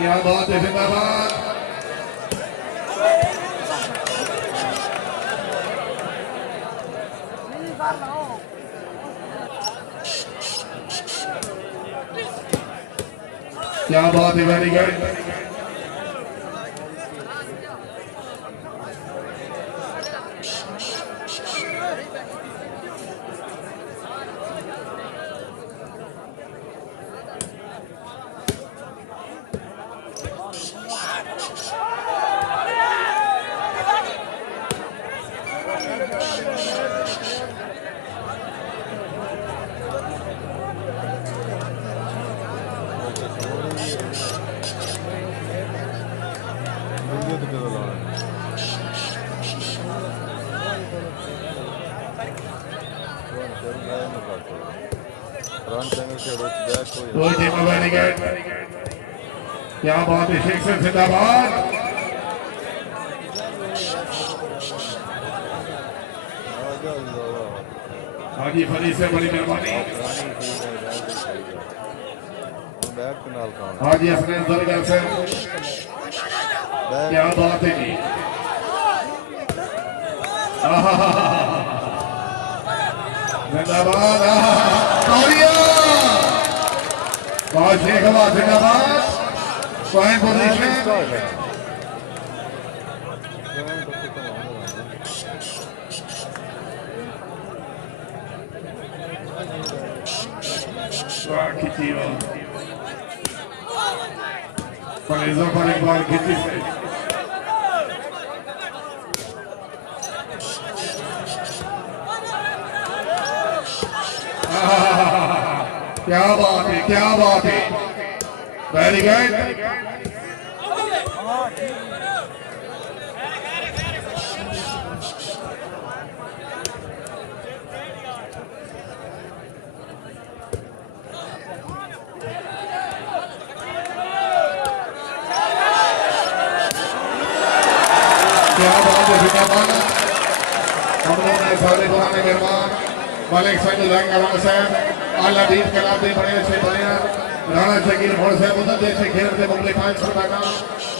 क्या बात है, जिंदाबाद। क्या बात है, वेरी गुड। क्या बात है, शेख सर जिंदाबाद। हाजी फली से बड़ी मेहरबानी। हाजी हसनैन दरगाह से क्या बात है जी। जिंदाबाद। बहुत शेख आवाज जिंदाबाद। Point position. खिंची फलेजा पर एक बार खिंची से क्या बात है, क्या बात है, वेरी गुड। क्या बात है, जिंदाबाद। हम लोग ने सारे पुराने मेहमान मलिक साहब आला दीन कलाते बड़े अच्छे बढ़िया राणा शकील मोड़ से उधर जैसे खेलते मुगले 500 का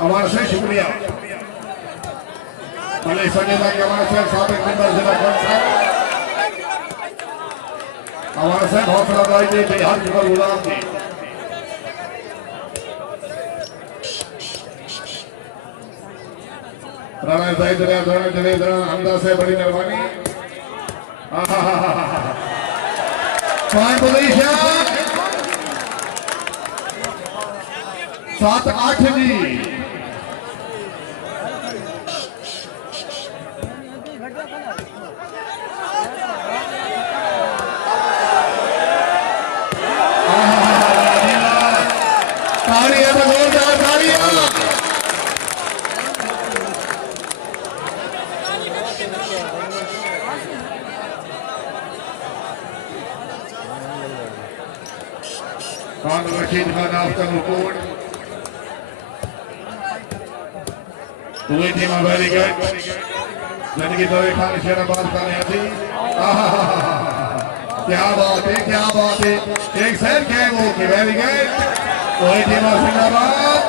हमारे से शुक्रिया। मलिक साहब के हमारे से साबिक मेंबर जिला हमारे से बहुत सारा भाई जी बिहार के गुलाम जी। राणा साहिब हमदा से बड़ी मेहरबानी। पोजीशन 7-8 जी। तालियां तो जोरदार तालियां। खान रशीद खान आपका रिपोर्ट हुई थी वेरी गुड। जिंदगी तो खान शेराबाद का नहीं थी। क्या बात है, क्या बात है, एक सर क्या वो कि वेरी गुड। वही थी जिंदाबाद।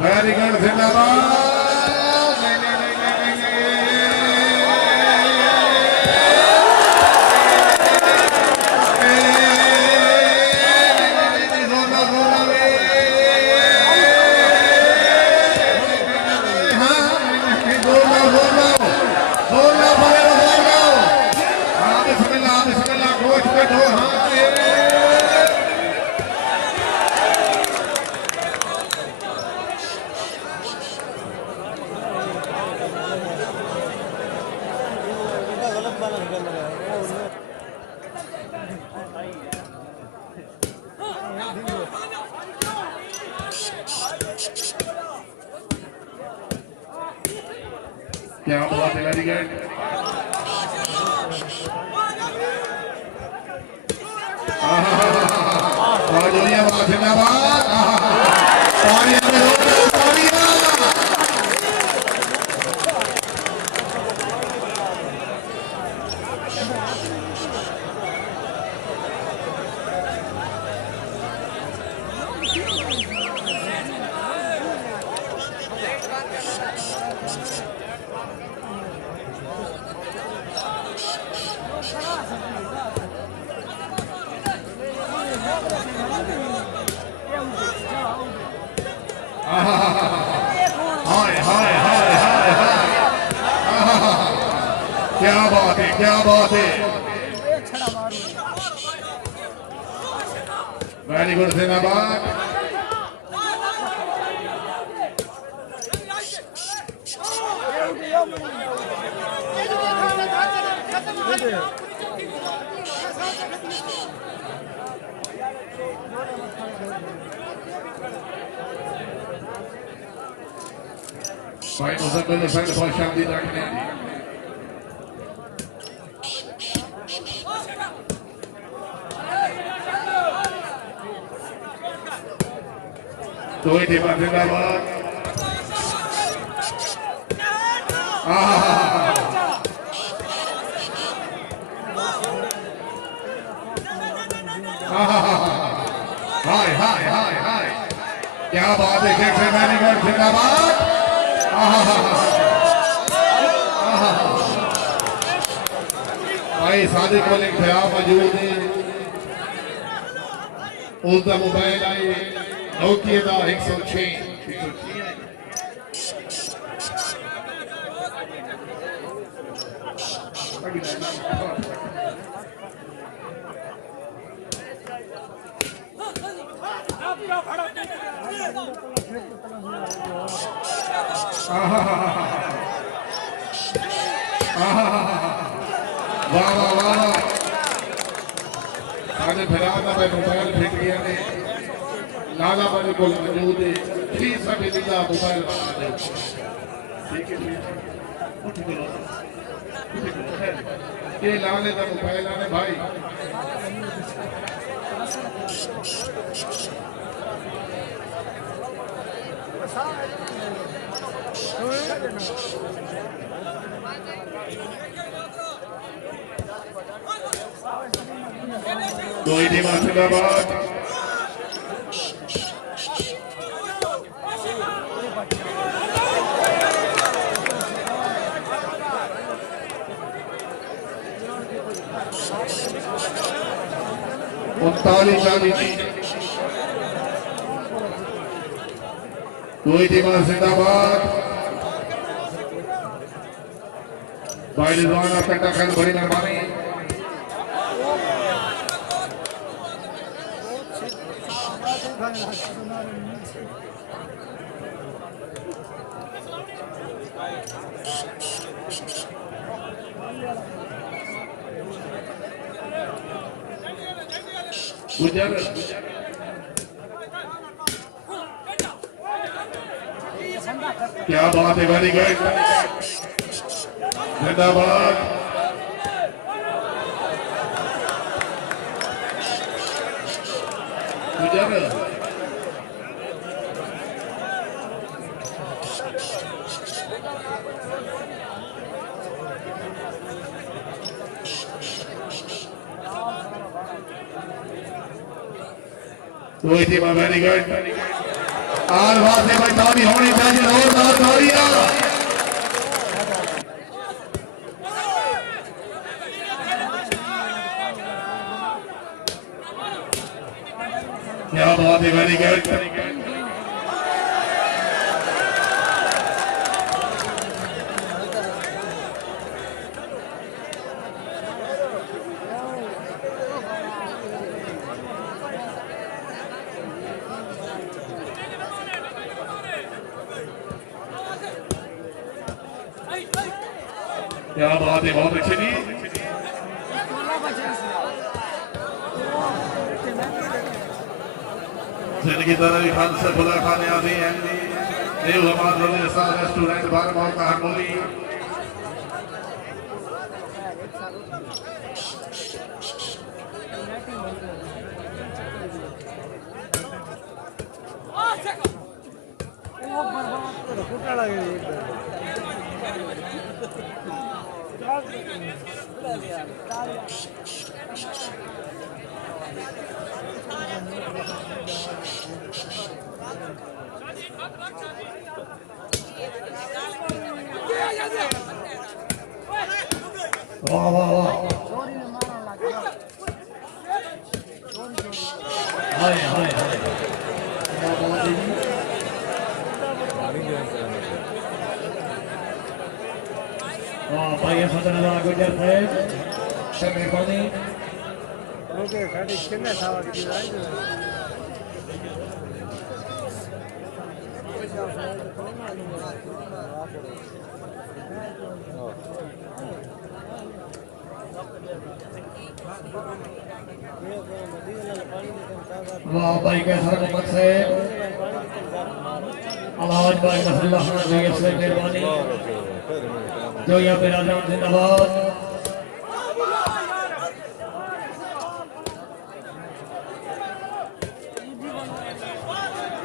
वेरी गुड जिंदाबाद। क्या बात है, वेरी गुड। जोड़िया बात जिंदाबाद। क्या बात है, क्या बात है, वेरी गुड जिंदाबाद। भाई मुजम्मिल हुसैन बहुत शानदार रखने हैं। दो ही टीम जिंदाबाद। हाय हाय हाय हाय, क्या बात है, मैनेजर जिंदाबाद। भाई सादिक मलिक भैया मौजूद है। उसका मोबाइल आई नोकिया का 106 वाह वाह वाह, साढ़े फिरा मोबाइल फिट गया ने लाला बारे को मौजूद है। ठीक सभी लीला मोबाइल बना दे, ठीक है ये लाले का मोबाइल आने भाई। दो ही टीम जिंदाबाद। उनतालीस 40 दो ही टीम जिंदाबाद। भाई रिजवान आपका टक्कर, बड़ी मेहरबानी। गुजर क्या बात है, वेरी गुड जिंदाबाद। गुजर कोई थी वेरी गुड। आर बात से भाई ताली होनी चाहिए, जोरदार तालियां। क्या बात है, वेरी गुड। क्या बात है, बहुत अच्छी जी। जिनकी तरह खान से खुदा खाने आती है रेस्टोरेंट बार बहुत हारमोनी वाह वाह वाह हाय हाय हाय वाह भाई सदन गुजर साहब सब मेहरबानी ओके साडी किन्ने सावा की राय वाह भाई कैसा मोहम्मद से आवाज भाई मसल्ला से मेहरबानी जो यहाँ पे राजा जिंदाबाद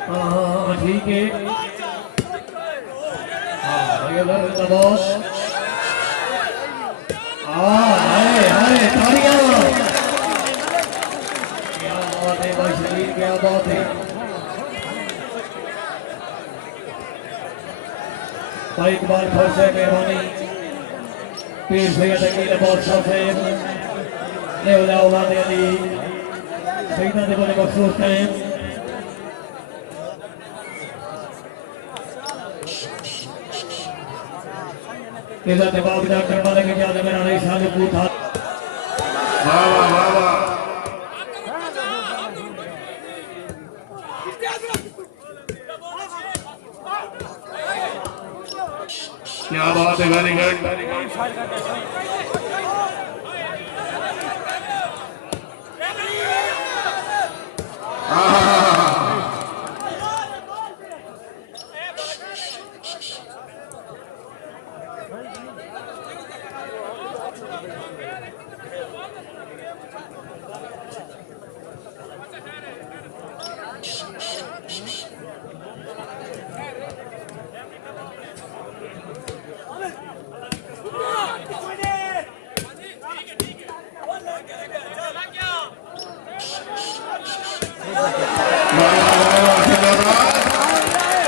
हाँ ठीक है हाँ जिंदाबाद हाय हाय तालियां क्या बात है भाई शरीर क्या बात है भाई इकबाल फौज से मेहरबानी पीर सैयद अकील बादशाह साहब ने औलाद अली सैयदा दे बड़े मखसूस हैं इधर जवाब जा करवा लगे क्या मेरा नहीं साले पूछा वाह वाह वाह वाह क्या बात है वेरी गुड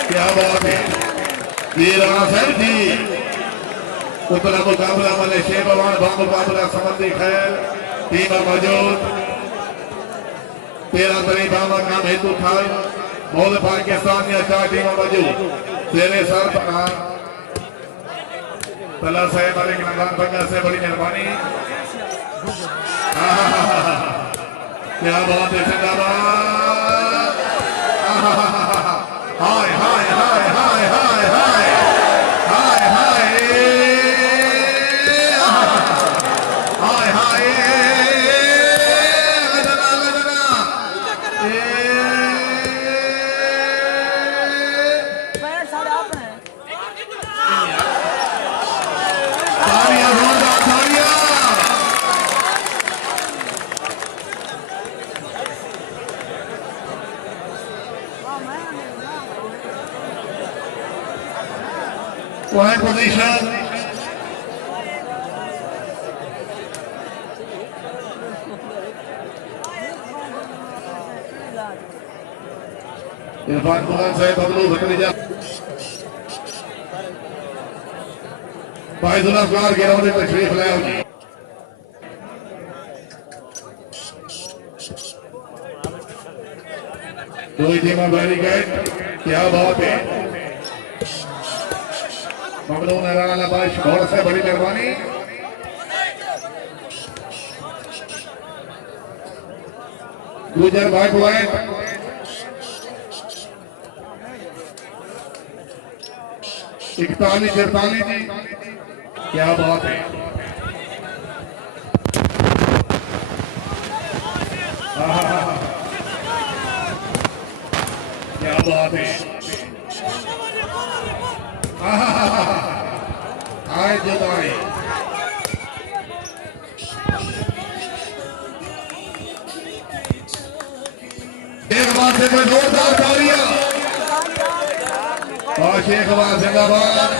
क्या बात है ये राणा साहब जी उत्तरा मुकाबला वाले शेबवान बम मुकाबला समझी खैर टीम मौजूद 13 तरी बाबा काम हेतु था मौल पाकिस्तान या 4 टीम मौजूद तेरे सर तला साहब वाले रमजान पंगा से बड़ी मेहरबानी क्या बात है जिंदाबाद हाय हाय हाय हाय हाय हाय हाय हाय हाय हाय लजना लजना पैर सारे आप हैं तालियां जोरदार तालियां Point position. इरफान बुलान साहब बबलू भटरीजा फाइजुल अफगार गिराव ने तशरीफ लाया जी दो ही टीम बैरिकेड क्या बात है ममनून राणा नवाज बहुत से बड़ी मेहरबानी गुजर भाई पॉइंट 41-43 जी क्या बात है क्या बात है आए जुदाई से कोई जोरदार तालियां और शेख अब्बास जिंदाबाद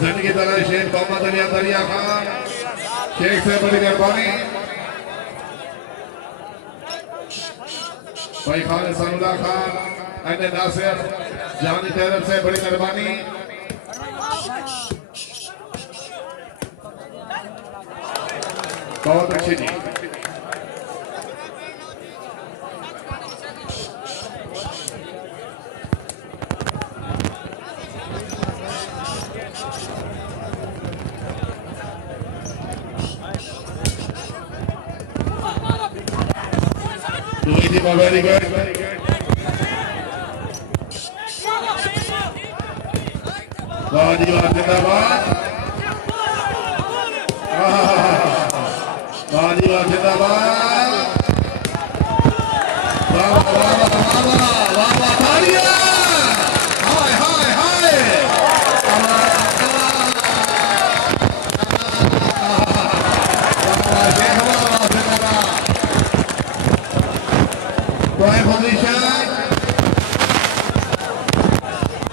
जिंदगी तरह शेख मोहम्मद अली दरिया खान शेख से बड़ी मेहरबानी भाई खान सनुल्लाह खान एन नासिर जानी तरफ से बड़ी मेहरबानी बहुत अच्छी जी वेरी गुड वाह जी वाह जिंदाबाद वाह जी वाह जिंदाबाद वाह वाह वाह वाह वाह तालियां हाय हाय हाय पोजीशन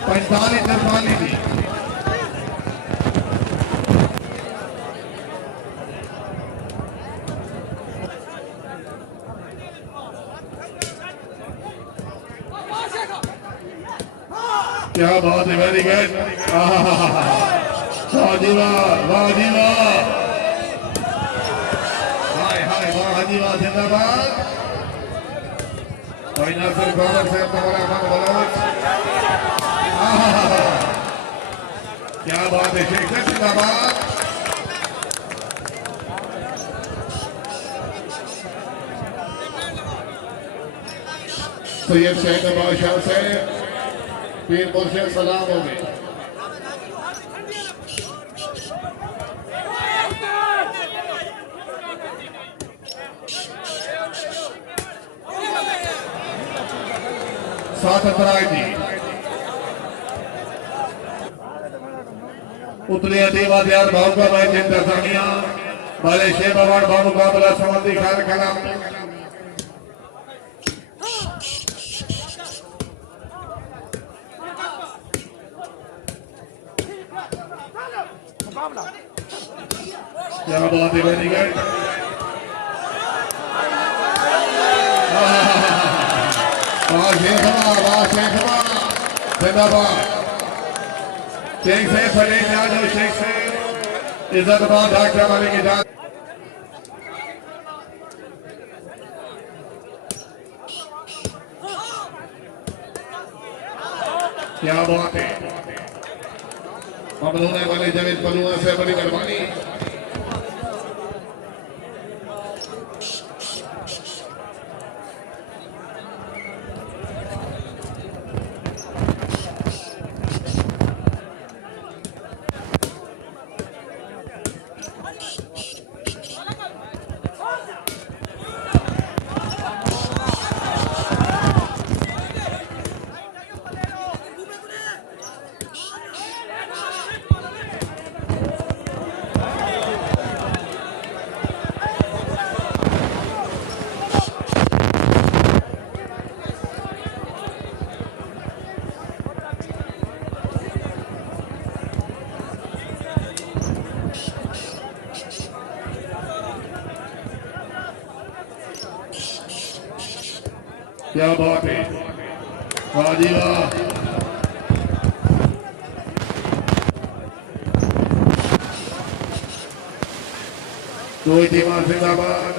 45 थी क्या बात है वेरी गुड वाह जी वाह हाय हाय वाह जी वाह जिंदाबाद भाई नासिर गौर से तुम्हारा मन बलोच क्या बात है शेख से जिंदाबाद सैयद शहीद बादशाह से पीर मुर्शिद सलाम हो गए साथ अतराई थी उतली अतीवा दियार भाव का मैच इंतजामिया वाले शेख अवार्ड भाव मुकाबला संबंधी खैर कलाम क्या बात है वेरी गुड जिंदाबाद शेख से फरीद यादव शेख से इज्जतबाद डॉक्टर वाले की जान क्या बात है हम लोगों वाले जवेद पलुआ से बड़ी मेहरबानी क्या बात है वाह जी वाह कोई टीमा जिंदाबाद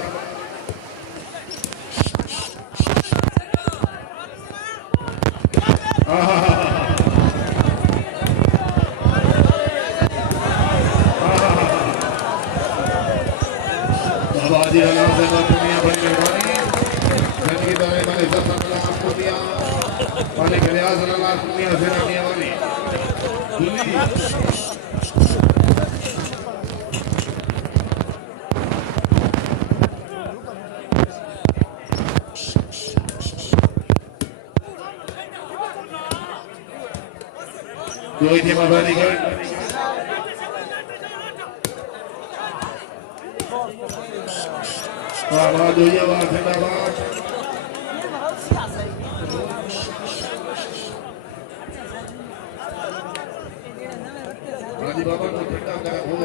बाबाजी अल्लाह से दुनिया बड़ी मेहरबानी जिंदगी दाए वाले सब आपको दिया वाले गलियाज अल्लाह दुनिया से रानिया वाली कोई टीम वेरी गुड वाह वाह जिंदाबाद हाजी बाबा को ठंडा करा हो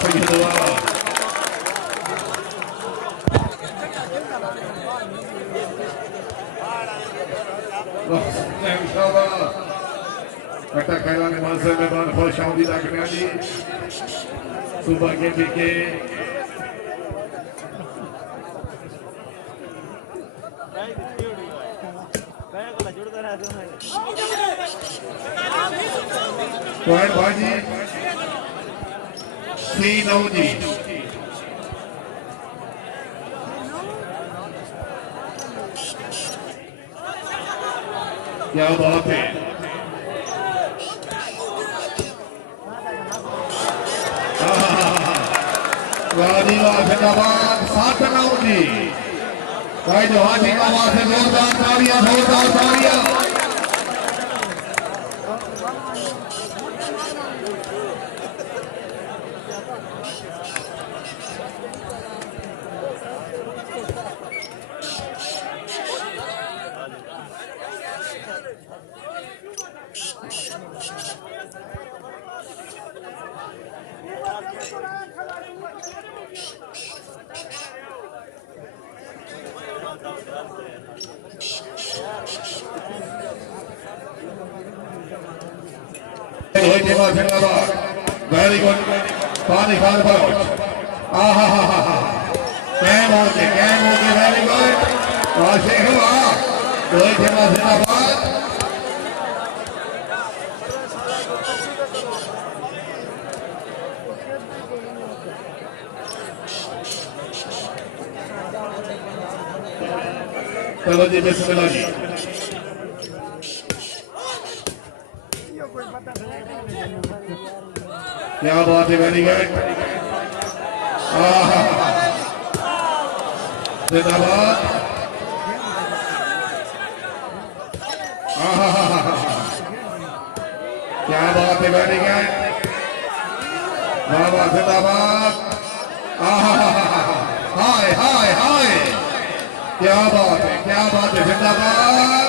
सही दुआ कट्टा खैरा ने मानसर मैदान खुश आमदीद आखिर जी सुबह के पीके पॉइंट भाजी सी9 जी क्या बात है जिंदाबाद 7-9 जी भाई जो हाजी बाबा से जोरदार तालियां वेरी गुड पानी खान पर कैम हो गए वेरी गुड शेख रोहित शर्मा जिंदाबाद चलो जी बिस्मिल्लाह जी क्या बात है वेरी गुड जिंदाबाद क्या बात है वेरी गुड बाबा जिंदाबाद हाय हाय हाय क्या बात है जिंदाबाद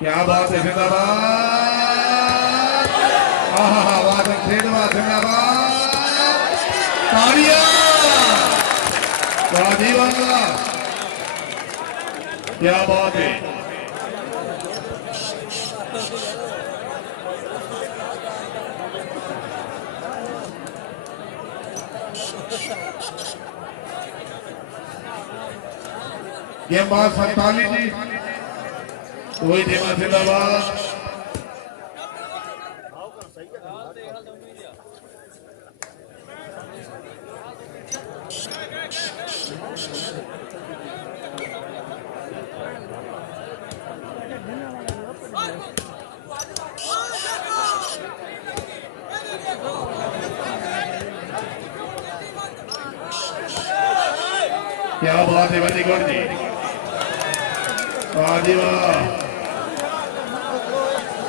क्या बात है जिंदाबाद जिंदाबाद तालियां क्या बात है ये बात 47 जी वही देवा जिंदाबाद क्या बात है वेरी गुड जी वाह जी वाह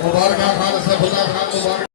मुबारक खान से खुदा खान मुबारक